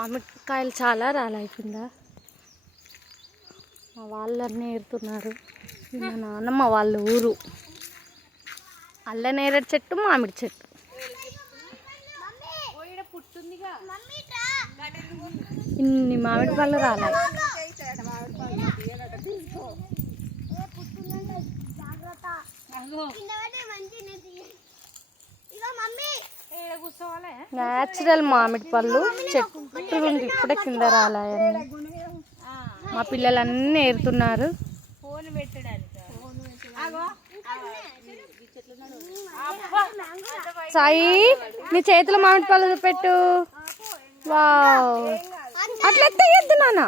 మామిడికాయలు చాలా రాలాయి కింద. మా వాళ్ళన్నీ ఏరుతున్నారు. మా నాన్నమ్మ వాళ్ళ ఊరు. అల్ల నేరేడు చెట్టు, మామిడి చెట్టు. ఇన్ని మామిడి పళ్ళు రాలాయి. న్యాచురల్ మామిడి పళ్ళు చెట్టు నుండి ఇప్పుడే కింద రాలాయని మా పిల్లలన్నీ ఏరుతున్నారు. సాయి నీ చేతిలో మామిడి పళ్ళు పెట్టు. వావ్, అట్లా ఎత్తేయద్దు నాన్న.